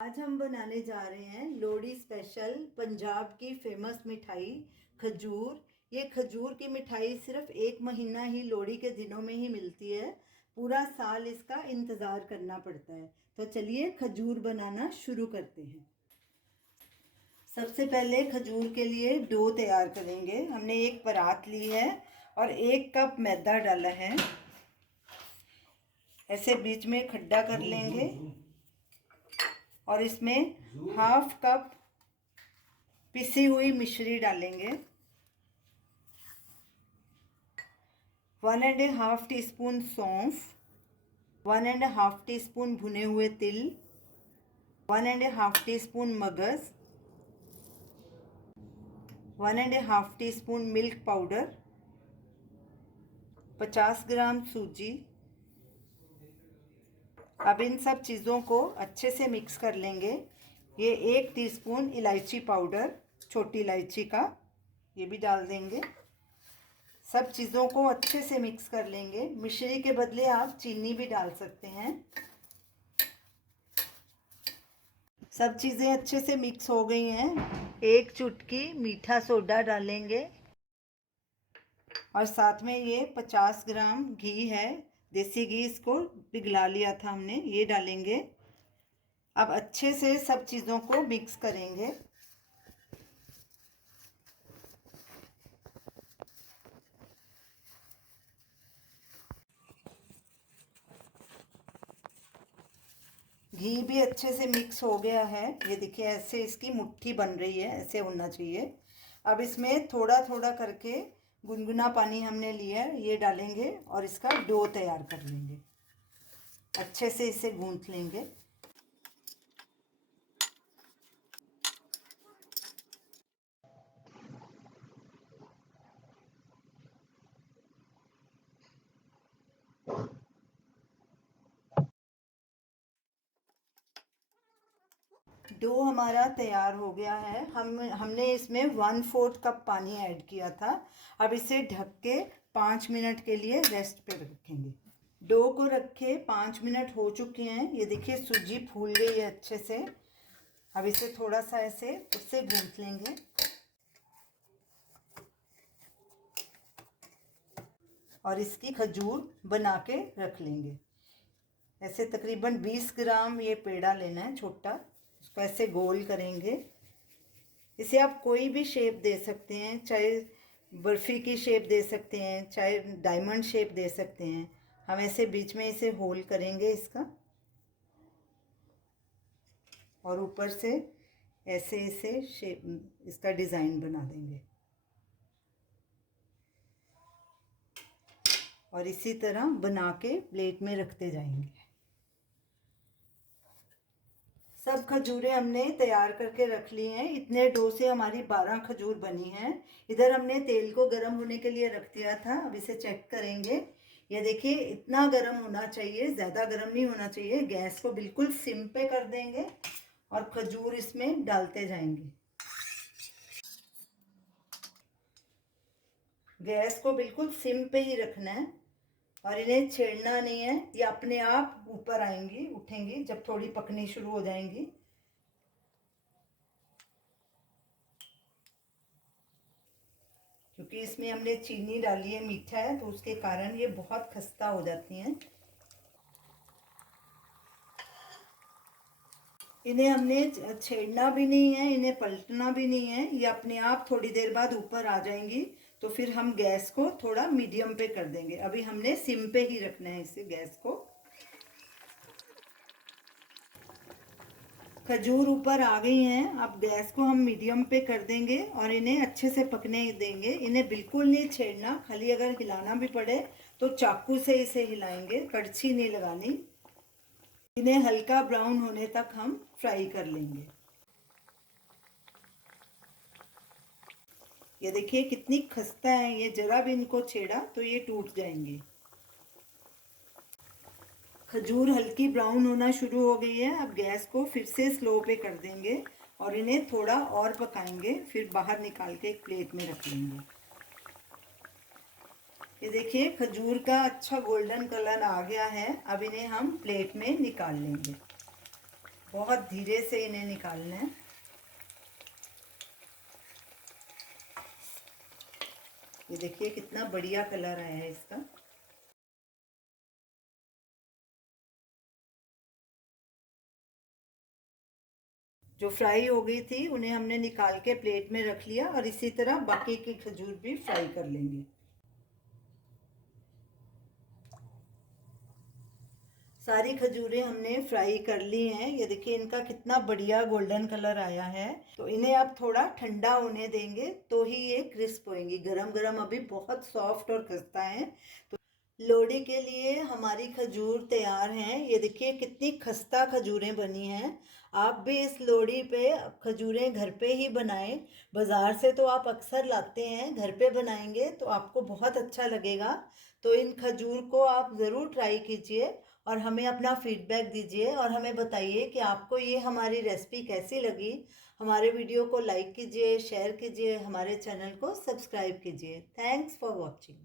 आज हम बनाने जा रहे हैं लोहड़ी स्पेशल पंजाब की फेमस मिठाई खजूर। ये खजूर की मिठाई सिर्फ एक महीना ही लोहड़ी के दिनों में ही मिलती है। पूरा साल इसका इंतज़ार करना पड़ता है। तो चलिए खजूर बनाना शुरू करते हैं। सबसे पहले खजूर के लिए डो तैयार करेंगे। हमने एक परात ली है और 1 कप मैदा डाला है। ऐसे बीच में खड्डा कर लेंगे और इसमें 1/2 कप पिसी हुई मिश्री डालेंगे। 1.5 टीस्पून सौंफ, 1.5 टीस्पून भुने हुए तिल, 1.5 टीस्पून मगज, 1.5 टीस्पून मिल्क पाउडर, 50 ग्राम सूजी। अब इन सब चीज़ों को अच्छे से मिक्स कर लेंगे। ये 1 टीस्पून इलायची पाउडर, छोटी इलायची का, ये भी डाल देंगे। सब चीज़ों को अच्छे से मिक्स कर लेंगे। मिश्री के बदले आप चीनी भी डाल सकते हैं। सब चीज़ें अच्छे से मिक्स हो गई हैं। 1 चुटकी मीठा सोडा डालेंगे और साथ में ये 50 ग्राम घी है, देसी घी, इसको पिघला लिया था हमने, ये डालेंगे। अब अच्छे से सब चीज़ों को मिक्स करेंगे। घी भी अच्छे से मिक्स हो गया है। ये देखिए ऐसे इसकी मुट्ठी बन रही है, ऐसे होना चाहिए। अब इसमें थोड़ा थोड़ा करके गुनगुना पानी हमने लिया है, ये डालेंगे और इसका डो तैयार कर लेंगे। अच्छे से इसे गूंथ लेंगे। डो हमारा तैयार हो गया है। हमने इसमें 1/4 कप पानी ऐड किया था। अब इसे ढक के 5 मिनट के लिए रेस्ट पे रखेंगे। डो को रखे 5 मिनट हो चुके हैं। ये देखिए सूजी फूल गई है अच्छे से। अब इसे थोड़ा सा ऐसे उससे गूंथ लेंगे और इसकी खजूर बना के रख लेंगे। ऐसे तकरीबन 20 ग्राम ये पेड़ा लेना है छोटा, उसको ऐसे गोल करेंगे। इसे आप कोई भी शेप दे सकते हैं, चाहे बर्फ़ी की शेप दे सकते हैं, चाहे डायमंड शेप दे सकते हैं। हम ऐसे बीच में इसे होल करेंगे इसका और ऊपर से ऐसे इसे शेप, इसका डिज़ाइन बना देंगे और इसी तरह बना के प्लेट में रखते जाएंगे। सब खजूरें हमने तैयार करके रख ली हैं। इतने डो से हमारी 12 खजूर बनी हैं। इधर हमने तेल को गर्म होने के लिए रख दिया था। अब इसे चेक करेंगे। ये देखिए इतना गर्म होना चाहिए, ज़्यादा गर्म नहीं होना चाहिए। गैस को बिल्कुल सिम पे कर देंगे और खजूर इसमें डालते जाएंगे। गैस को बिल्कुल सिम पे ही रखना है और इन्हें छेड़ना नहीं है। ये अपने आप ऊपर आएंगी, उठेंगी जब थोड़ी पकनी शुरू हो जाएंगी। क्योंकि इसमें हमने चीनी डाली है, मीठा है, तो उसके कारण ये बहुत खस्ता हो जाती हैं। इन्हें हमने छेड़ना भी नहीं है, इन्हें पलटना भी नहीं है। ये अपने आप थोड़ी देर बाद ऊपर आ जाएंगी। तो फिर हम गैस को थोड़ा मीडियम पे कर देंगे। अभी हमने सिम पे ही रखना है इसे, गैस को। खजूर ऊपर आ गई हैं। अब गैस को हम मीडियम पे कर देंगे और इन्हें अच्छे से पकने देंगे। इन्हें बिल्कुल नहीं छेड़ना, खाली अगर हिलाना भी पड़े तो चाकू से इसे हिलाएंगे, कड़छी नहीं लगानी। इन्हें हल्का ब्राउन होने तक हम फ्राई कर लेंगे। ये देखिए कितनी खस्ता है ये, जरा भी इनको छेड़ा तो ये टूट जाएंगे। खजूर हल्की ब्राउन होना शुरू हो गई है। अब गैस को फिर से स्लो पे कर देंगे और इन्हें थोड़ा और पकाएंगे, फिर बाहर निकाल के एक प्लेट में रख लेंगे। ये देखिए खजूर का अच्छा गोल्डन कलर आ गया है। अब इन्हें हम प्लेट में निकाल लेंगे। बहुत धीरे से इन्हें निकालना है। ये देखिए कितना बढ़िया कलर आया है इसका। जो फ्राई हो गई थी उन्हें हमने निकाल के प्लेट में रख लिया और इसी तरह बाकी की खजूर भी फ्राई कर लेंगे। सारी खजूरें हमने फ्राई कर ली हैं। ये देखिए इनका कितना बढ़िया गोल्डन कलर आया है। तो इन्हें अब थोड़ा ठंडा होने देंगे तो ही ये क्रिस्प होंगी। गरम गरम अभी बहुत सॉफ्ट और खस्ता है। तो लोहड़ी के लिए हमारी खजूर तैयार हैं। ये देखिए कितनी खस्ता खजूरें बनी हैं। आप भी इस लोहड़ी पे खजूरें घर पे ही बनाएं। बाज़ार से तो आप अक्सर लाते हैं, घर पे बनाएंगे तो आपको बहुत अच्छा लगेगा। तो इन खजूर को आप ज़रूर ट्राई कीजिए और हमें अपना फीडबैक दीजिए और हमें बताइए कि आपको ये हमारी रेसिपी कैसी लगी। हमारे वीडियो को लाइक कीजिए, शेयर कीजिए, हमारे चैनल को सब्सक्राइब कीजिए। Thanks for watching.